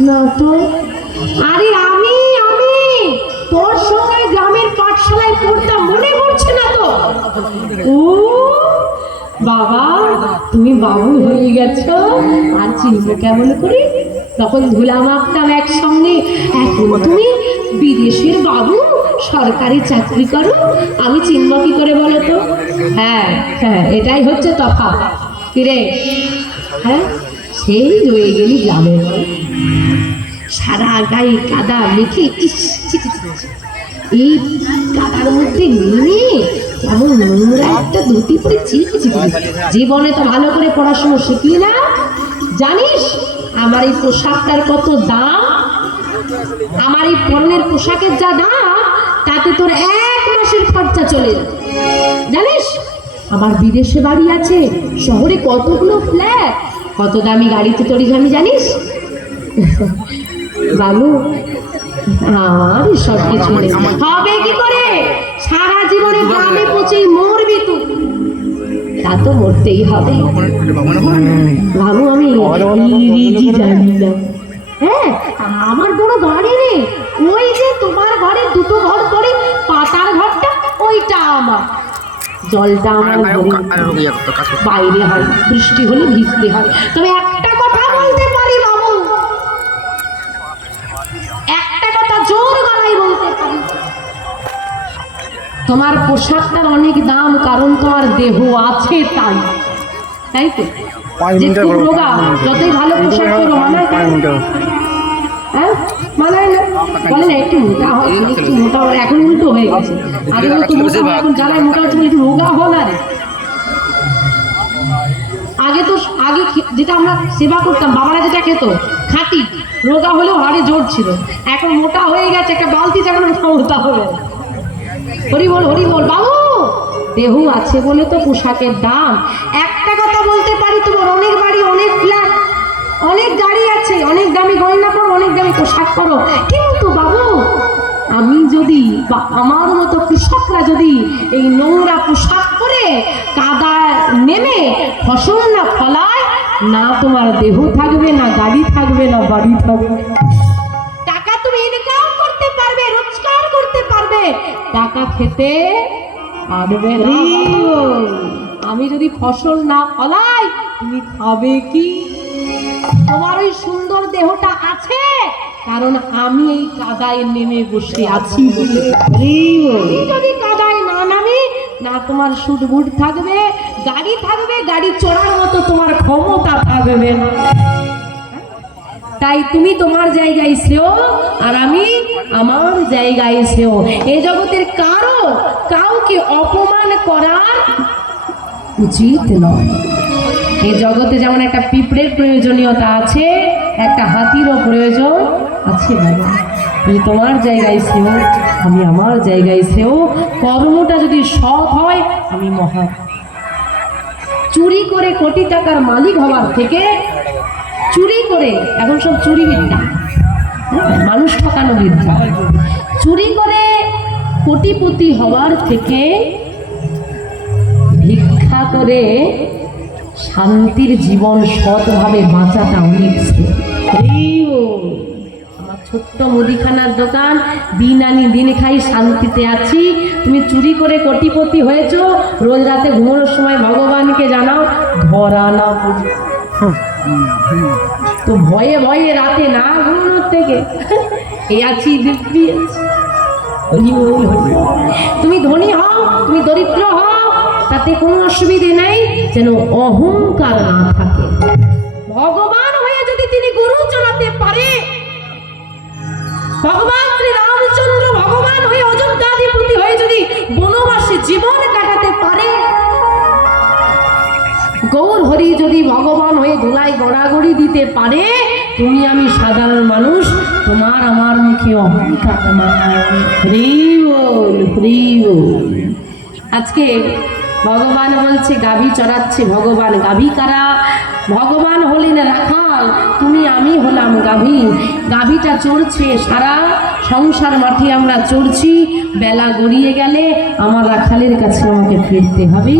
না তো। আরে আমি আমি, তোর সঙ্গে গ্রামের পাঠশালায় পড়তাম, মনে পড়ছে না তো। ও, বাবা, তুমি বাবু হয়ে গেছো। আর চিনবো কেমন করে? তখন ধুলা মাখতাম একসঙ্গে। এখন তুমি বিদেশের বাবু, সরকারি চাকরি করো। আমি চিনব কি করে বলো তো? হ্যাঁ হ্যাঁ এটাই হচ্ছে তফাৎ। কিরে? হ্যাঁ সেই রয়ে গেলি গ্রামের। সারা গায়ে কাদা মেখে, ইস। এই কাদার মধ্যে নেমে কেমন নোংরা একটা ধুতি পরে চিপেছি জীবনে তো ভালো করে পড়াশোনা শিখলি না? জানিস, আমার এই পোশাকটার কত দাম? আমার এই পণ্যের পোশাকের যা দাম, তাতে তোর এক মাসের খরচা চলে জানিস, আমার বিদেশে বাড়ি আছে, শহরে কতগুলো ফ্ল্যাট কত দামি গাড়িতে চড়িস আমি জানিস? বাবু আমার সব কিছু। হবে কি করে? সারা জীবনে গ্রামে পচেই মরবি তুই তা তো মরতেই হবে। বাবু আমি ইংরেজি জানি না। হ্যাঁ আমার বড় গাড়ি নেই ওই যে তোমার ঘরে দুটো ঘর পরে পাতার ঘরটা ওইটা আমার। জলটা আমার বাইরে হয় বৃষ্টি হলে ভিজতে হয়। তবে একটা তোমার পোশাকটার অনেক দাম কারণ তোমার দেহ আছে তাই। তাই তো? যতই ভালো পোশাক মানায়? মিনিটের। হ্যাঁ? মানায় না? বলে না একটু মোটা হয় একটু মোটা হয় এখন উল্টো হয়ে গেছে। আগে তো মোটা এখন যারা মোটা হচ্ছে একটু রোগা হল আরে আগে তো আগে খে- যেটা আমরা সেবা করতাম বাবারা যেটা খেত খাঁটি রোগা হলেও হাড়ে জোর ছিল। এখন মোটা হয়ে গেছে একটা বালতি যেমন মোটা হবে না। হরি বল হরি বল, বাবু! দেহ আছে বলে তো পোশাকের দাম। একটা কথা বলতে পারি তোমার, অনেক বাড়ি, অনেক ফ্ল্যাট অনেক গাড়ি আছে, অনেক দামি গয়না পরো, অনেক দামি পোশাক পরো। কিন্তু বাবু, আমি যদি বা আমার মতো কৃষকরা যদি এই নোংরা পোশাক পরে কাদা নেমে ফসল না ফলায়, না তোমার দেহ থাকবে, না গাড়ি থাকবে, না বাড়ি থাকবে। টাকা খেতে পারবে না। আমি যদি ফসল না ফলাই, তুমি খাবে কি? তোমার ওই সুন্দর দেহটা আছে, কারণ আমি এই কাদায় নেমে বসে আছি বলে। যদি কাদায় না নামি, না তোমার সুট বুট থাকবে, গাড়ি থাকবে, গাড়ি চড়ার মতো তোমার ক্ষমতা থাকবে না। তাই তুমি তোমার জায়গায় শ্রেয় আর আমি আমার জায়গায় শ্রেয় এই জগতের কারও কাউকে অপমান করার উচিত নয়। এই জগতে যেমন একটা পিঁপড়ের প্রয়োজনীয়তা আছে, একটা হাতিরও প্রয়োজন আছে বাবা তুমি তোমার জায়গায় শ্রেয় আমি আমার জায়গায় শ্রেয় কর্মটা যদি সৎ হয়, আমি মহা চুরি করে কোটি টাকার মালিক হওয়ার থেকে চুরি করে, এখন সব চুরি বিদ্যা। মানুষ ঠকানো বিদ্যা। চুরি করে কোটিপতি হওয়ার থেকে ভিক্ষা করে শান্তির জীবন সৎভাবে বাঁচাটা অনেক আমার ছোট্ট মুদিখানার দোকান, দিন আনি দিন খাই শান্তিতে আছি। তুমি চুরি করে কোটিপতি হয়েছো, রোজ রাতে ঘুমানোর সময় ভগবানকে জানাও ধরা না বুঝি তো ভয়ে ভয়ে রাতে না ঘুমানোর থেকে এই আছি দিব্যি। তুমি ধনী হও, তুমি দরিদ্র হও, তাতে কোনো অসুবিধে নাই, যেন অহংকার না থাকে ভগবান হয়ে যদি তিনি গরু চলাতে পারে, ভগবান শ্রী রামচন্দ্র ভগবান হয়ে অযোধ্যাধিপতি হয়ে যদি বনবাসে জীবন কাটাতে গৌর যদি ভগবান হয়ে ধুলাই গড়াগড়ি দিতে পারে, তুমি আমি সাধারণ মানুষ, তোমার আমার মুখে অহংকার আজকে ভগবান বলছে, গাভী চড়াচ্ছে ভগবান, গাভী কারা? ভগবান হলেন তুমি আমি হলাম গাভী। গাভীটা চড়ছে, সারা সংসার মাঠে আমরা চড়ছি। বেলা গড়িয়ে গেলে আমার রাখালের কাছে আমাকে ফিরতে হবে।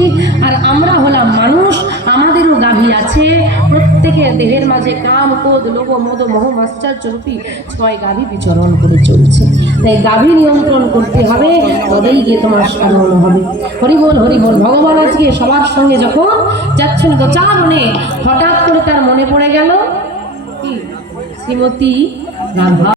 আর আমরা হলাম মানুষ, আমাদেরও গাভী আছে। প্রত্যেকের দেহের মাঝে কাম কোদ লোভ, মদ, মোহ, মাশ্চর্য রূপী ছয় গাভী বিচরণ করে চলছে। তাই গাভী নিয়ন্ত্রণ করতে হবে, তবেই গিয়ে তোমার সাধন হবে। হরিবল হরিবল, ভগবান আজকে সবার সঙ্গে যখন যাচ্ছেন গোচারণে হঠাৎ করে তার মনে পড়ে গেল শ্রীমতী রাধা